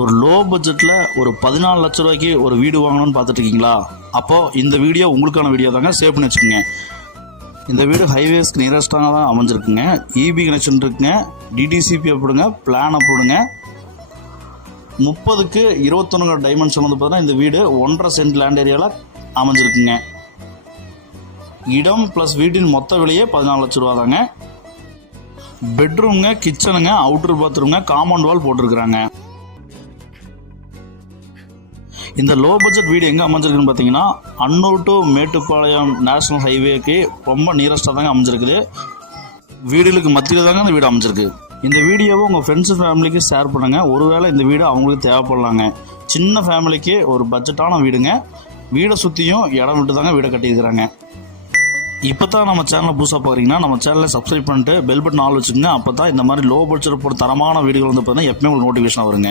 ஒரு லோ பட்ஜெட்டில் ஒரு 14 லட்ச ரூபாய்க்கு ஒரு வீடு வாங்கணும்னு பார்த்துட்டு இருக்கீங்களா? அப்போது இந்த வீடியோ உங்களுக்கான வீடியோ தாங்க. சேவ் பண்ணி வச்சுக்கோங்க. இந்த வீடு ஹைவேஸ்க்கு நியரஸ்டாக தான் அமைஞ்சிருக்குங்க. இபி கனெக்ஷன் இருக்குங்க. டிடிசிபி அப்பிடுங்க, பிளான் அப்பிடுங்க. 30க்கு 21 டைமென்ஷன் வந்து பார்த்தீங்கன்னா இந்த வீடு 1.5 சென்ட் லேண்ட் ஏரியாவில் அமைஞ்சிருக்குங்க. இடம் ப்ளஸ் வீட்டின் மொத்த விலையே 14 லட்ச ரூபா தாங்க. பெட்ரூம்ங்க, கிச்சனுங்க, அவுட்டர் பாத்ரூம்ங்க, காம்பவுண்ட் வால் போட்டிருக்கிறாங்க. இந்த லோ பட்ஜெட் வீடு எங்கே அமைஞ்சிருக்குன்னு பார்த்தீங்கன்னா அன்னூர் டு மேட்டுப்பாளையம் நேஷனல் ஹைவேக்கு ரொம்ப நியரஸ்டாக தாங்க அமைஞ்சிருக்குது. வீடுகளுக்கு மத்தியில் தாங்க இந்த வீடு அமைஞ்சிருக்கு. இந்த வீடியோவை உங்கள் ஃப்ரெண்ட்ஸு ஃபேமிலிக்கு ஷேர் பண்ணுங்கள். ஒருவேளை இந்த வீடு அவங்களுக்கு தேவைப்படலாங்க. சின்ன ஃபேமிலிக்கு ஒரு பட்ஜெட்டான வீடுங்க. வீடை சுற்றியும் இடம் விட்டு தாங்க வீடை கட்டியிருக்கிறாங்க. இப்போ தான் நம்ம சேனலை புதுசாக பார்க்குறீங்கன்னா நம்ம சேனலை சப்ஸ்கிரைப் பண்ணிட்டு பெல் பட்டன் ஆல் வச்சுக்கோங்க. அப்போ தான் இந்த மாதிரி லோ பட்ஜெட் போட தரமான வீடுகள் வந்து பார்த்தீங்கன்னா எப்பவுமே உங்களுக்கு நோட்டிஃபிகேஷன் வருங்க.